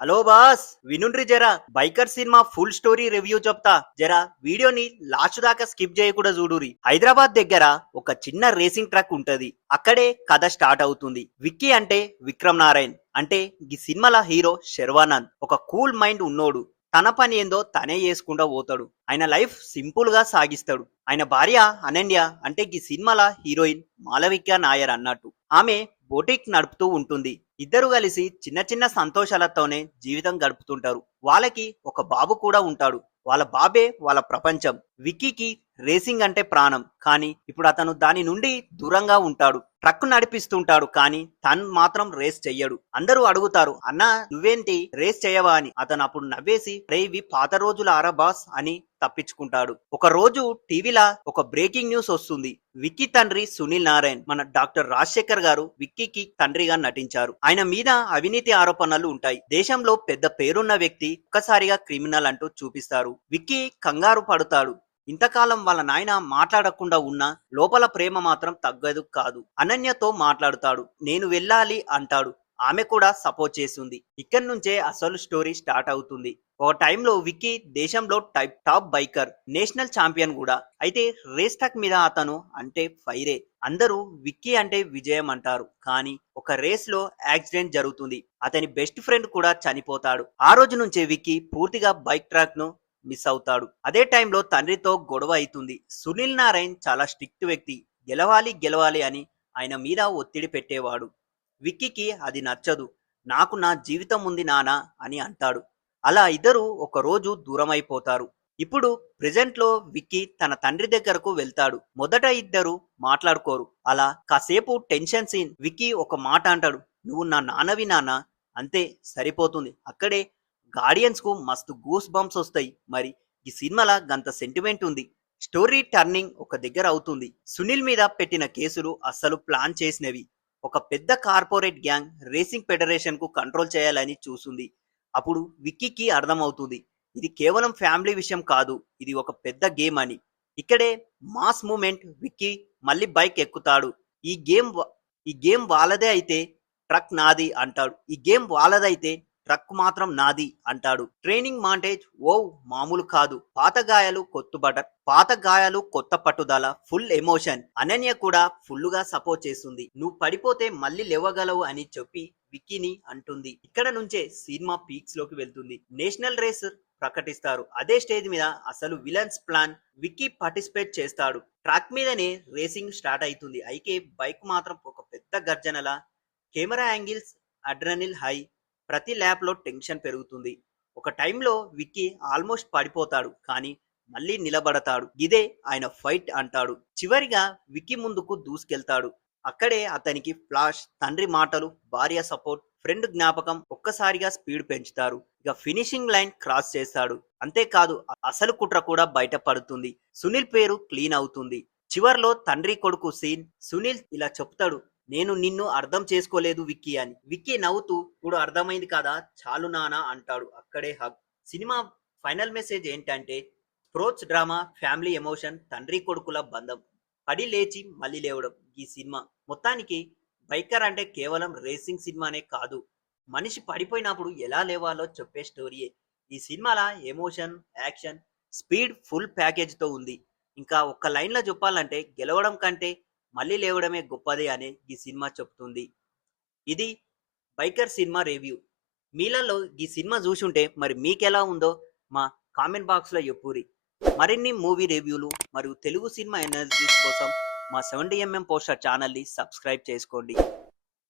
Hello boss వినుండ్రి జరా biker cinema full story review చెప్తా జరా వీడియోని లాస్ట్ దాకా స్కిప్ చేయకుండా చూడురి. హైదరాబాద్ దగ్గర ఒక చిన్న రేసింగ్ ట్రక్ ఉంటది. అక్కడే కథ స్టార్ట్ అవుతుంది. విక్కీ అంటే విక్రమ్ నారాయణ్, అంటే ఈ సినిమాల హీరో శర్వానంద్ ఒక కూల్ మైండ్ ఉన్నోడు. తన పని ఏందో తనే చేసుకుంటూ పోతాడు. ఆయన లైఫ్ సింపుల్ గా సాగిస్తాడు. ఆయన భార్య అనన్య, అంటే ఈ సినిమాల హీరోయిన్ మాలవిక నాయర్ అన్నట్టు, ఆమె బొటిక్ నడుపుతూ ఉంటుంది. ఇద్దరు కలిసి చిన్న చిన్న సంతోషాలతోనే జీవితం గడుపుతుంటారు. వాళ్ళకి ఒక బాబు కూడా ఉంటాడు. వాళ్ళ బాబే వాళ్ళ ప్రపంచం. విక్కీకి రేసింగ్ అంటే ప్రాణం, కానీ ఇప్పుడు అతను దాని నుండి దూరంగా ఉంటాడు. ట్రక్ నడిపిస్తుంటాడు, కానీ తను మాత్రం రేస్ చెయ్యడు. అందరూ అడుగుతారు, అన్నా నువ్వేంటి రేస్ చేయవా అని. అతను అప్పుడు నవ్వేసి, రే ఇవి పాత రోజుల ఆరా బాస్ అని తప్పించుకుంటాడు. ఒక రోజు టీవీలా ఒక బ్రేకింగ్ న్యూస్ వస్తుంది. విక్కీ తండ్రి సునీల్ నారాయణ్, మన డాక్టర్ రాజశేఖర్ గారు విక్కీకి తండ్రిగా నటించారు. ఆయన మీద అవినీతి ఆరోపణలు ఉంటాయి. దేశంలో పెద్ద పేరున్న వ్యక్తి ఒక్కసారిగా క్రిమినల్ అంటూ చూపిస్తారు. విక్కీ కంగారు పడతాడు. ఇంతకాలం వాళ్ళ నాయన మాట్లాడకుండా ఉన్న లోపల ప్రేమ మాత్రం తగ్గదు కాదు. అనన్యతో మాట్లాడుతాడు. నేను వెళ్ళాలి అంటాడు. ఆమె కూడా సపోర్ట్ చేస్తుంది. ఇక్కడి నుంచే అసలు స్టోరీ స్టార్ట్ అవుతుంది. ఒక టైంలో విక్కీ దేశంలో టాప్ బైకర్, నేషనల్ ఛాంపియన్ కూడా. అయితే రేస్ ట్రాక్ మీద అతను అంటే ఫైరే. అందరూ విక్కీ అంటే విజయం అంటారు, కానీ ఒక రేస్ లో యాక్సిడెంట్ జరుగుతుంది. అతని బెస్ట్ ఫ్రెండ్ కూడా చనిపోతాడు. ఆ రోజు నుంచే విక్కీ పూర్తిగా బైక్ ట్రాక్ ను మిస్ అవుతాడు. అదే టైంలో తండ్రితో గొడవ అవుతుంది. సునీల్ నారాయణ్ చాలా స్ట్రిక్ట్ వ్యక్తి. గెలవాలి గెలవాలి అని ఆయన మీద ఒత్తిడి పెట్టేవాడు. విక్కీకి అది నచ్చదు. నాకు నా జీవితం ఉంది నానా అని అంటాడు. అలా ఇద్దరు ఒక రోజు దూరం అయిపోతారు. ఇప్పుడు ప్రెజెంట్ లో విక్కీ తన తండ్రి దగ్గరకు వెళ్తాడు. మొదట ఇద్దరు మాట్లాడుకోరు. అలా కాసేపు టెన్షన్ సీన్. విక్కీ ఒక మాట అంటాడు, నువ్వు నా నాన్నవి నాన్న, అంతే సరిపోతుంది. అక్కడే గార్డియన్స్ కు మస్తు గూస్ బంప్స్ వస్తాయి. మరి ఈ సినిమాల గంత సెంటిమెంట్ ఉంది. స్టోరీ టర్నింగ్ ఒక దగ్గర అవుతుంది. సునీల్ మీద పెట్టిన కేసులు అస్సలు ప్లాన్ చేసినవి. ఒక పెద్ద కార్పొరేట్ గ్యాంగ్ రేసింగ్ ఫెడరేషన్ కు కంట్రోల్ చేయాలని చూస్తుంది. అప్పుడు విక్కీకి అర్థమవుతుంది, ఇది కేవలం ఫ్యామిలీ విషయం కాదు, ఇది ఒక పెద్ద గేమ్ అని. ఇక్కడే మాస్ మూమెంట్. విక్కీ మళ్ళీ బైక్ ఎక్కుతాడు. ఈ గేమ్ ఈ గేమ్ వాళ్ళదే అయితే ట్రక్ నాది అంటాడు. ఈ గేమ్ వాళ్ళదైతే ట్రక్ మాత్రం నాది అంటాడు. ట్రైనింగ్ మాంటేజ్ ఓ మామూలు కాదు. పాత గాయాలు కొత్త పట్టుదల, ఫుల్ ఎమోషన్. అనన్య కూడా ఫుల్ గా సపోర్ట్ చేస్తుంది. నువ్వు పడిపోతే మళ్ళీ లేవగలవు అని చెప్పి విక్కీని అంటుంది. ఇక్కడ నుంచే సినిమా పీక్స్ లోకి వెళ్తుంది. నేషనల్ రేస్ ప్రకటిస్తారు. అదే స్టేజ్ మీద అసలు విలన్స్ ప్లాన్. విక్కీ పార్టిసిపేట్ చేస్తాడు. ట్రాక్ మీదనే రేసింగ్ స్టార్ట్ అవుతుంది. అయితే బైక్ మాత్రం ఒక పెద్ద గర్జనల. Camera angles, adrenaline high. ప్రతి ల్యాప్ లో టెన్షన్ పెరుగుతుంది. ఒక టైంలో విక్కీ ఆల్మోస్ట్ పడిపోతాడు, కానీ మళ్ళీ నిలబడతాడు. ఇదే ఆయన ఫైట్ అంటాడు. చివరిగా విక్కీ ముందుకు దూసుకెళ్తాడు. అక్కడే అతనికి ఫ్లాష్. తండ్రి మాటలు, భార్య సపోర్ట్, ఫ్రెండ్ జ్ఞాపకం ఒక్కసారిగా స్పీడ్ పెంచుతారు. ఇక ఫినిషింగ్ లైన్ క్రాస్ చేస్తాడు. అంతేకాదు, అసలు కుట్ర కూడా బయటపడుతుంది. సునీల్ పేరు క్లీన్ అవుతుంది. చివర్లో తండ్రి కొడుకు సీన్. సునీల్ ఇలా చెప్తాడు, నేను నిన్ను అర్థం చేసుకోలేదు విక్కీ అని. విక్కీ నవ్వుతూ, ఇప్పుడు అర్థమైంది కదా, చాలు నానా అంటాడు. అక్కడే హగ్. సినిమా ఫైనల్ మెసేజ్ ఏంటంటే, స్పోర్ట్స్ డ్రామా, ఫ్యామిలీ ఎమోషన్, తండ్రి కొడుకుల బంధం, పడి లేచి మళ్ళీ లేవడం. ఈ సినిమా మొత్తానికి బైకర్ అంటే కేవలం రేసింగ్ సినిమానే కాదు, మనిషి పడిపోయినప్పుడు ఎలా లేవాలో చెప్పే స్టోరీయే. ఈ సినిమాల emotion, action, speed full package తో ఉంది. ఇంకా ఒక్క లైన్లో చెప్పాలంటే, గెలవడం కంటే మళ్ళీ లేవడమే గొప్పది అనే ఈ సినిమా చెప్తుంది. ఇది బైకర్ సినిమా రివ్యూ. మీలలో ఈ సినిమా చూసుంటే మరి మీకెలా ఉందో మా కామెంట్ బాక్స్లో చెప్పురి. మరిన్ని మూవీ రివ్యూలు మరియు తెలుగు సినిమా ఎనాలిసిస్ కోసం మా 70mm పోస్టర్ ఛానల్ని సబ్స్క్రైబ్ చేసుకోండి.